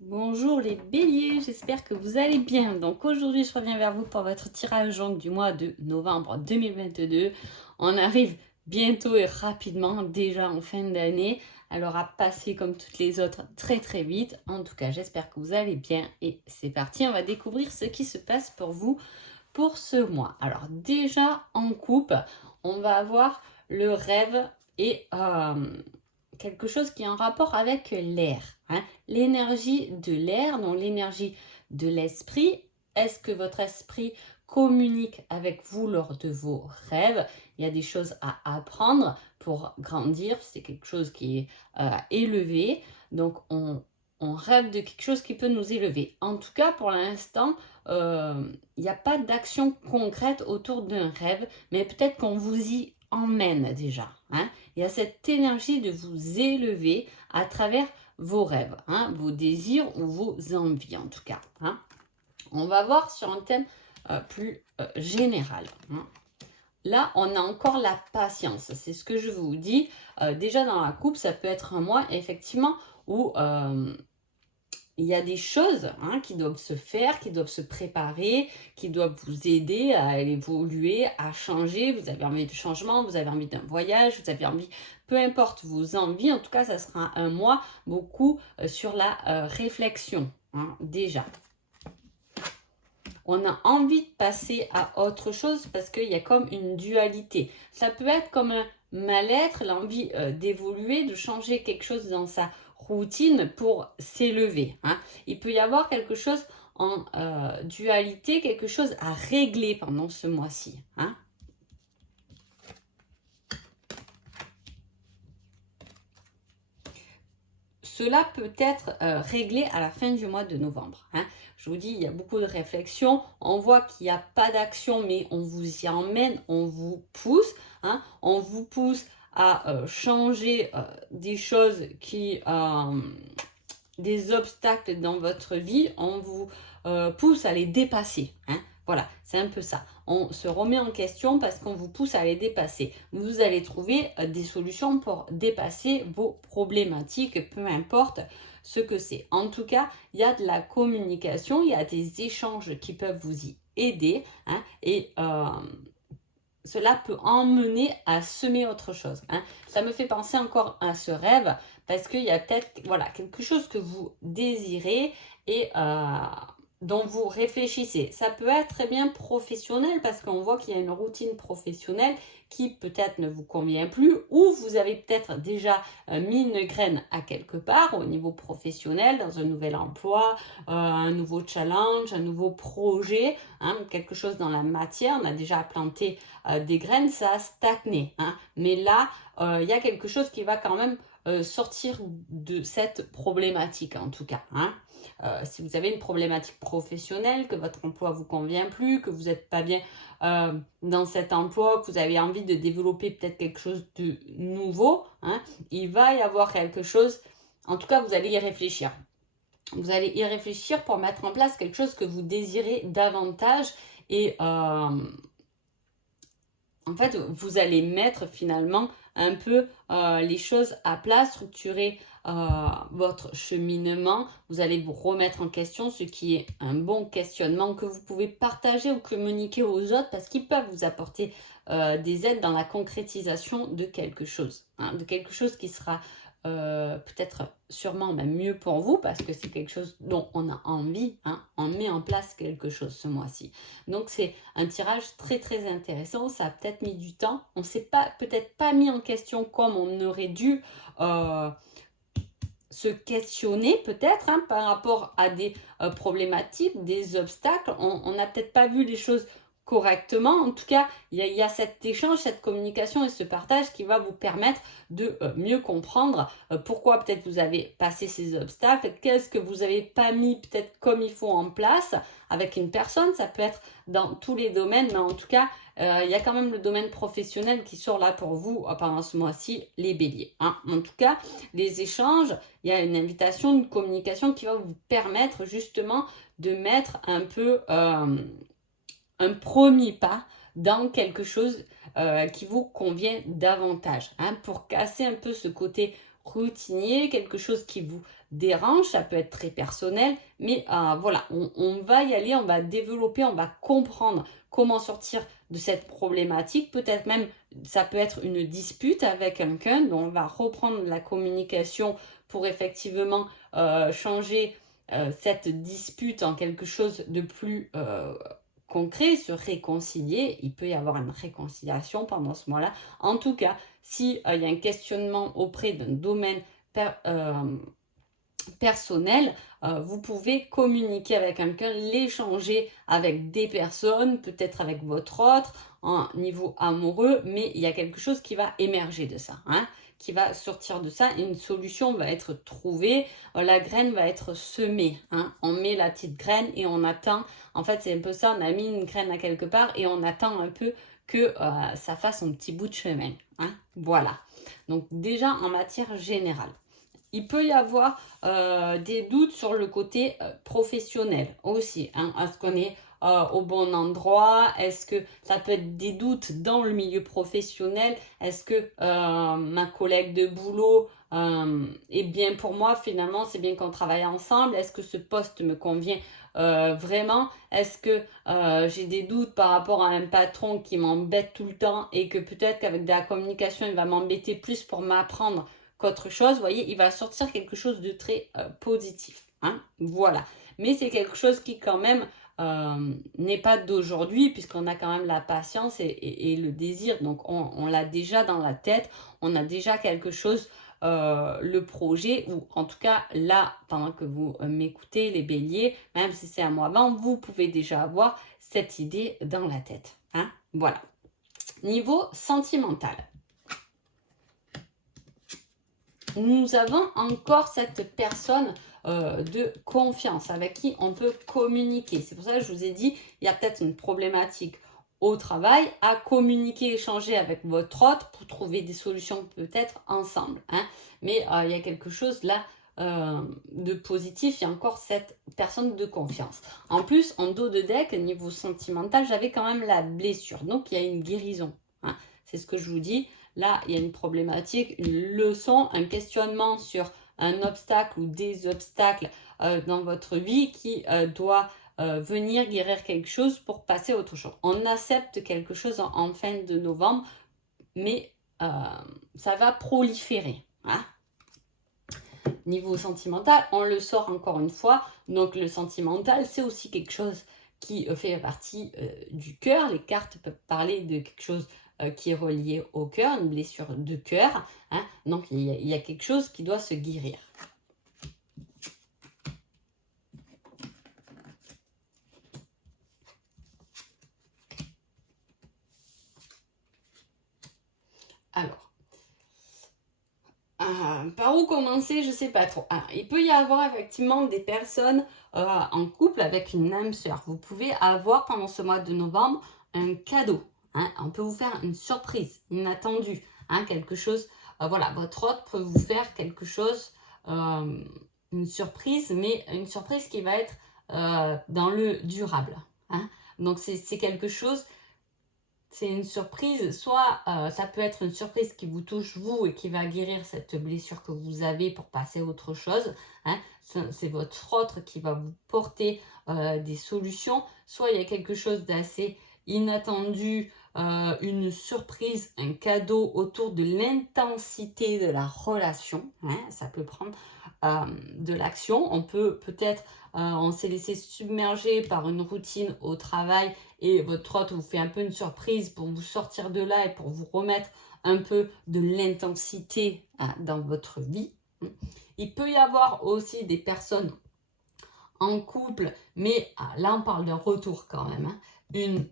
Bonjour les béliers, j'espère que vous allez bien. Donc aujourd'hui, je reviens vers vous pour votre tirage donc, du mois de novembre 2022. On arrive bientôt et rapidement, déjà en fin d'année. Elle aura passé comme toutes les autres très très vite. En tout cas, j'espère que vous allez bien. Et c'est parti, on va découvrir ce qui se passe pour vous pour ce mois. Alors déjà en couple, on va avoir le rêve et quelque chose qui est en rapport avec l'air. L'énergie de l'air, donc l'énergie de l'esprit. Est-ce que votre esprit communique avec vous lors de vos rêves? Il y a des choses à apprendre pour grandir. C'est quelque chose qui est élevé. Donc on rêve de quelque chose qui peut nous élever. En tout cas, pour l'instant, il n'y a pas d'action concrète autour d'un rêve, mais peut-être qu'on vous y emmène déjà. Il y a cette énergie de vous élever à travers vos rêves, vos désirs ou vos envies en tout cas. On va voir sur un thème plus général. Là, on a encore la patience. C'est ce que je vous dis. Déjà dans la coupe, ça peut être un mois effectivement où il y a des choses qui doivent se faire, qui doivent se préparer, qui doivent vous aider à évoluer, à changer. Vous avez envie de changement, vous avez envie d'un voyage, vous avez envie, peu importe vos envies. En tout cas, ça sera un mois beaucoup sur la réflexion, déjà. On a envie de passer à autre chose parce qu'il y a comme une dualité. Ça peut être comme un mal-être, l'envie d'évoluer, de changer quelque chose dans sa routine pour s'élever. Il peut y avoir quelque chose en dualité, quelque chose à régler pendant ce mois-ci. Cela peut être réglé à la fin du mois de novembre. Je vous dis, il y a beaucoup de réflexions. On voit qu'il n'y a pas d'action, mais on vous y emmène, on vous pousse. On vous pousse à changer des choses des obstacles dans votre vie. On vous pousse à les dépasser. Voilà, c'est un peu ça. On se remet en question parce qu'on vous pousse à les dépasser. Vous allez trouver des solutions pour dépasser vos problématiques, peu importe ce que c'est. En tout cas, il y a de la communication, il y a des échanges qui peuvent vous y aider. Et cela peut emmener à semer autre chose. Ça me fait penser encore à ce rêve parce qu'il y a peut-être quelque chose que vous désirez et dont vous réfléchissez. Ça peut être très bien professionnel parce qu'on voit qu'il y a une routine professionnelle qui peut-être ne vous convient plus ou vous avez peut-être déjà mis une graine à quelque part au niveau professionnel, dans un nouvel emploi, un nouveau challenge, un nouveau projet, quelque chose dans la matière. On a déjà planté des graines, ça a stagné. Mais là, il y a quelque chose qui va quand même sortir de cette problématique en tout cas. Si vous avez une problématique professionnelle, que votre emploi vous convient plus, que vous n'êtes pas bien dans cet emploi, que vous avez envie de développer peut-être quelque chose de nouveau, il va y avoir quelque chose, en tout cas vous allez y réfléchir. Vous allez y réfléchir pour mettre en place quelque chose que vous désirez davantage et en fait, vous allez mettre finalement un peu les choses à plat, structurer votre cheminement. Vous allez vous remettre en question, ce qui est un bon questionnement que vous pouvez partager ou communiquer aux autres parce qu'ils peuvent vous apporter des aides dans la concrétisation de quelque chose. De quelque chose qui sera peut-être sûrement même mieux pour vous parce que c'est quelque chose dont on a envie. On met en place quelque chose ce mois-ci. Donc c'est un tirage très très intéressant. Ça a peut-être mis du temps. On ne s'est peut-être pas mis en question comme on aurait dû se questionner peut-être par rapport à des problématiques, des obstacles. On n'a peut-être pas vu les choses correctement. En tout cas, il y a cet échange, cette communication et ce partage qui va vous permettre de mieux comprendre pourquoi peut-être vous avez passé ces obstacles, qu'est-ce que vous n'avez pas mis peut-être comme il faut en place avec une personne. Ça peut être dans tous les domaines, mais en tout cas, il y a quand même le domaine professionnel qui sort là pour vous pendant ce mois-ci, les béliers. En tout cas, les échanges, il y a une invitation, une communication qui va vous permettre justement de mettre un peu un premier pas dans quelque chose qui vous convient davantage, pour casser un peu ce côté routinier, quelque chose qui vous dérange, ça peut être très personnel, mais voilà, on va y aller, on va développer, on va comprendre comment sortir de cette problématique. Peut-être même, ça peut être une dispute avec quelqu'un, donc on va reprendre la communication pour effectivement changer cette dispute en quelque chose de plus concret, se réconcilier. Il peut y avoir une réconciliation pendant ce mois-là. En tout cas, si il y a un questionnement auprès d'un domaine personnel, vous pouvez communiquer avec quelqu'un, l'échanger avec des personnes, peut-être avec votre autre, en niveau amoureux, mais il y a quelque chose qui va émerger de ça, hein, qui va sortir de ça, une solution va être trouvée, la graine va être semée, hein. On met la petite graine et on attend, en fait c'est un peu ça, on a mis une graine à quelque part et on attend un peu que ça fasse un petit bout de chemin, hein. Voilà, donc déjà en matière générale. Il peut y avoir des doutes sur le côté professionnel aussi, hein. Est-ce qu'on est au bon endroit? Est-ce que ça peut être des doutes dans le milieu professionnel? Est-ce que ma collègue de boulot est bien pour moi? Finalement, c'est bien qu'on travaille ensemble. Est-ce que ce poste me convient vraiment? Est-ce que j'ai des doutes par rapport à un patron qui m'embête tout le temps et que peut-être qu'avec de la communication, il va m'embêter plus pour m'apprendre qu'autre chose? Vous voyez, il va sortir quelque chose de très positif, hein, voilà. Mais c'est quelque chose qui quand même n'est pas d'aujourd'hui, puisqu'on a quand même la patience et le désir, donc on l'a déjà dans la tête, on a déjà quelque chose, le projet, ou en tout cas là, pendant que vous m'écoutez les béliers, même si c'est un mois avant, vous pouvez déjà avoir cette idée dans la tête, hein, voilà. Niveau sentimental, nous avons encore cette personne de confiance avec qui on peut communiquer. C'est pour ça que je vous ai dit, il y a peut-être une problématique au travail à communiquer, échanger avec votre autre pour trouver des solutions peut-être ensemble, hein. Mais il y a quelque chose là de positif, il y a encore cette personne de confiance. En plus, en dos de deck, niveau sentimental, j'avais quand même la blessure. Donc, il y a une guérison, hein. C'est ce que je vous dis. Là, il y a une problématique, une leçon, un questionnement sur un obstacle ou des obstacles dans votre vie qui doit venir guérir quelque chose pour passer à autre chose. On accepte quelque chose en fin de novembre, mais ça va proliférer, hein. Niveau sentimental, on le sort encore une fois. Donc le sentimental, c'est aussi quelque chose qui fait partie du cœur. Les cartes peuvent parler de quelque chose qui est relié au cœur, une blessure de cœur, hein. Donc il y a quelque chose qui doit se guérir. Alors, par où commencer, je sais pas trop. Alors, il peut y avoir effectivement des personnes en couple avec une âme sœur. Vous pouvez avoir pendant ce mois de novembre un cadeau, hein. On peut vous faire une surprise inattendue, hein, quelque chose. Voilà, votre hôte peut vous faire quelque chose, une surprise, mais une surprise qui va être dans le durable, hein. Donc c'est quelque chose. C'est une surprise, soit ça peut être une surprise qui vous touche vous et qui va guérir cette blessure que vous avez pour passer à autre chose, hein. C'est votre autre qui va vous porter des solutions, soit il y a quelque chose d'assez inattendu, une surprise, un cadeau autour de l'intensité de la relation, hein. Ça peut prendre de l'action, on peut peut-être, on s'est laissé submerger par une routine au travail et votre hôte vous fait un peu une surprise pour vous sortir de là et pour vous remettre un peu de l'intensité dans votre vie. Il peut y avoir aussi des personnes en couple, mais là on parle d'un retour quand même, hein.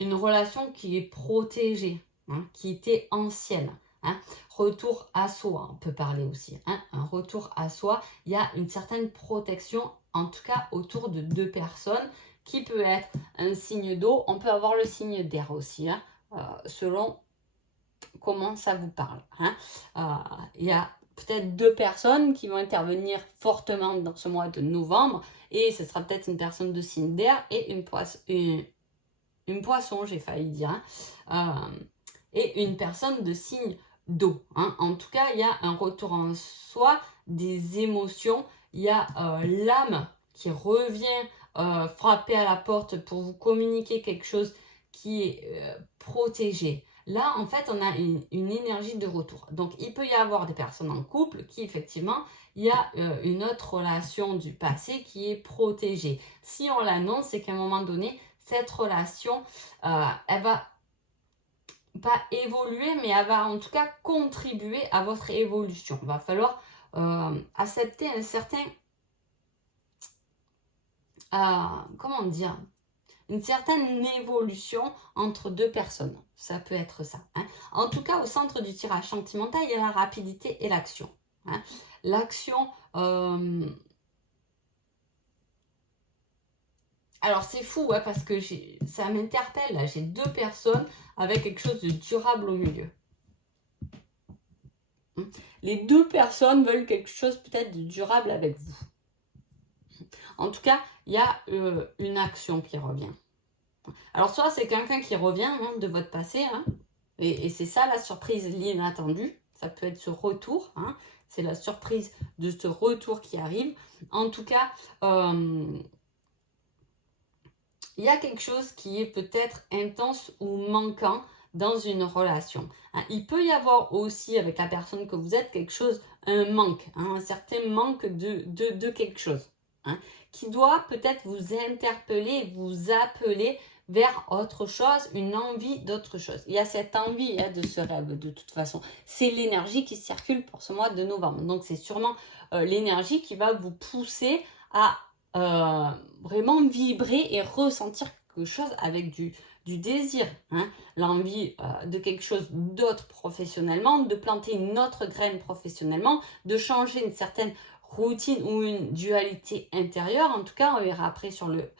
Une relation qui est protégée, hein, qui était ancienne, hein. Retour à soi, on peut parler aussi, hein. Un retour à soi, il y a une certaine protection, en tout cas autour de deux personnes, qui peut être un signe d'eau, on peut avoir le signe d'air aussi, hein, selon comment ça vous parle, hein. Il y a peut-être deux personnes qui vont intervenir fortement dans ce mois de novembre, et ce sera peut-être une personne de signe d'air et une poisson, j'ai failli dire, hein, et une personne de signe d'eau. Hein. En tout cas, il y a un retour en soi, des émotions, il y a l'âme qui revient frapper à la porte pour vous communiquer quelque chose qui est protégé. Là, en fait, on a une énergie de retour. Donc, il peut y avoir des personnes en couple qui, effectivement, il y a une autre relation du passé qui est protégée. Si on l'annonce, c'est qu'à un moment donné, cette relation, elle va pas évoluer, mais elle va en tout cas contribuer à votre évolution. Il va falloir accepter un certain, comment dire, une certaine évolution entre deux personnes. Ça peut être ça. Hein. En tout cas, au centre du tirage sentimental, il y a la rapidité et l'action. Hein. L'action... Alors c'est fou hein, parce que ça m'interpelle. J'ai deux personnes avec quelque chose de durable au milieu. Les deux personnes veulent quelque chose peut-être de durable avec vous. En tout cas, il y a une action qui revient. Alors soit c'est quelqu'un qui revient hein, de votre passé, hein, et c'est ça la surprise, l'inattendue. Ça peut être ce retour, hein, c'est la surprise de ce retour qui arrive. En tout cas, il y a quelque chose qui est peut-être intense ou manquant dans une relation. Hein, il peut y avoir aussi avec la personne que vous êtes quelque chose, un manque, hein, un certain manque de quelque chose, hein, qui doit peut-être vous interpeller, vous appeler vers autre chose, une envie d'autre chose. Il y a cette envie hein, de ce rêve de toute façon. C'est l'énergie qui circule pour ce mois de novembre. Donc c'est sûrement l'énergie qui va vous pousser à vraiment vibrer et ressentir quelque chose avec du désir, hein, l'envie de quelque chose d'autre professionnellement, de planter une autre graine professionnellement, de changer une certaine routine ou une dualité intérieure. En tout cas, on verra après sur le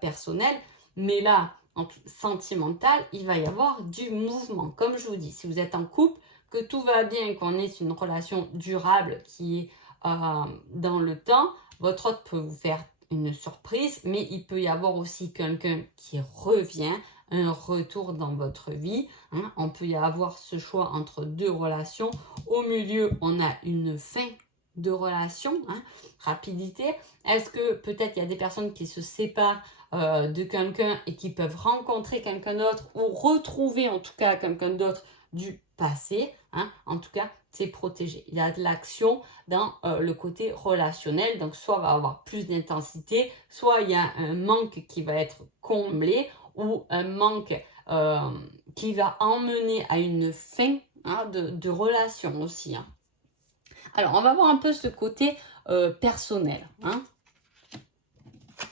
personnel. Mais là, en sentimental, il va y avoir du mouvement. Comme je vous dis, si vous êtes en couple, que tout va bien, qu'on ait une relation durable qui est dans le temps, votre autre peut vous faire une surprise, mais il peut y avoir aussi quelqu'un qui revient, un retour dans votre vie. Hein. On peut y avoir ce choix entre deux relations. Au milieu, on a une fin de relation, hein. Rapidité. Est-ce que peut-être il y a des personnes qui se séparent de quelqu'un et qui peuvent rencontrer quelqu'un d'autre ou retrouver en tout cas quelqu'un d'autre du passé, hein. En tout cas, c'est protégé. Il y a de l'action dans le côté relationnel, donc soit il va y avoir plus d'intensité, soit il y a un manque qui va être comblé ou un manque qui va emmener à une fin hein, de relation aussi. Hein. Alors, on va voir un peu ce côté personnel. Hein.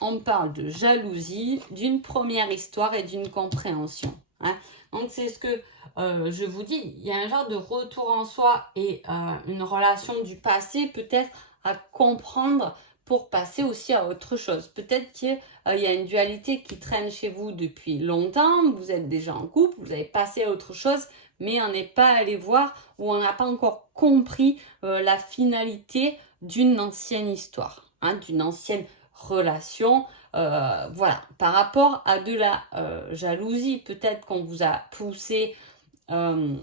On parle de jalousie, d'une première histoire et d'une compréhension. Hein. Donc, c'est ce que je vous dis. Il y a un genre de retour en soi et une relation du passé peut-être à comprendre pour passer aussi à autre chose. Peut-être qu'il y a une dualité qui traîne chez vous depuis longtemps. Vous êtes déjà en couple, vous avez passé à autre chose, mais on n'est pas allé voir ou on n'a pas encore compris la finalité d'une ancienne histoire, hein, d'une ancienne relation. Voilà, par rapport à de la jalousie, peut-être qu'on vous a poussé, on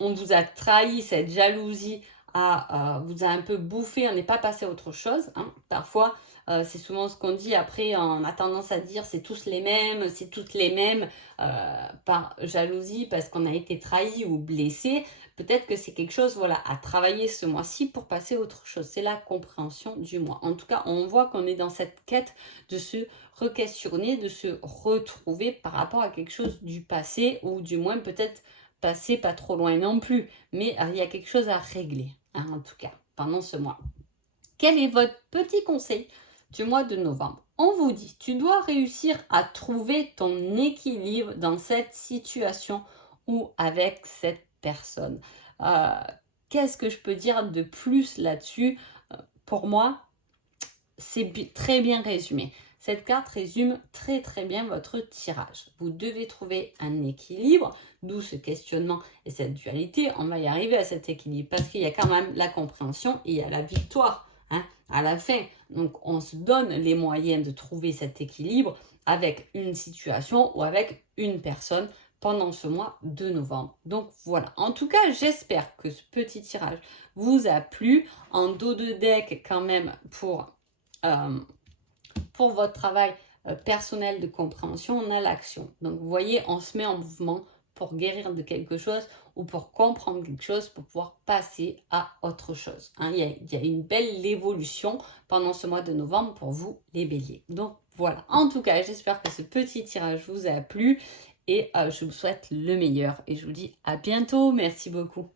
vous a trahi, cette jalousie vous a un peu bouffé, on n'est pas passé à autre chose. Hein. Parfois, c'est souvent ce qu'on dit. Après, on a tendance à dire c'est tous les mêmes, c'est toutes les mêmes par jalousie parce qu'on a été trahi ou blessé. Peut-être que c'est quelque chose voilà, à travailler ce mois-ci pour passer à autre chose. C'est la compréhension du mois. En tout cas, on voit qu'on est dans cette quête de se re-questionner, de se retrouver par rapport à quelque chose du passé ou du moins peut-être passé pas trop loin non plus. Mais il y a quelque chose à régler, hein, en tout cas, pendant ce mois. Quel est votre petit conseil du mois de novembre? On vous dit, tu dois réussir à trouver ton équilibre dans cette situation ou avec cette personne. Qu'est-ce que je peux dire de plus là-dessus? Pour moi, c'est très bien résumé. Cette carte résume très très bien votre tirage. Vous devez trouver un équilibre, d'où ce questionnement et cette dualité. On va y arriver à cet équilibre parce qu'il y a quand même la compréhension et il y a la victoire. Hein, à la fin. Donc, on se donne les moyens de trouver cet équilibre avec une situation ou avec une personne pendant ce mois de novembre. Donc voilà, en tout cas, j'espère que ce petit tirage vous a plu. En dos de deck quand même pour votre travail personnel de compréhension, on a l'action. Donc vous voyez, on se met en mouvement pour guérir de quelque chose ou pour comprendre quelque chose, pour pouvoir passer à autre chose. Hein, il y a une belle évolution pendant ce mois de novembre pour vous, les béliers. Donc voilà, en tout cas, j'espère que ce petit tirage vous a plu et je vous souhaite le meilleur. Et je vous dis à bientôt. Merci beaucoup.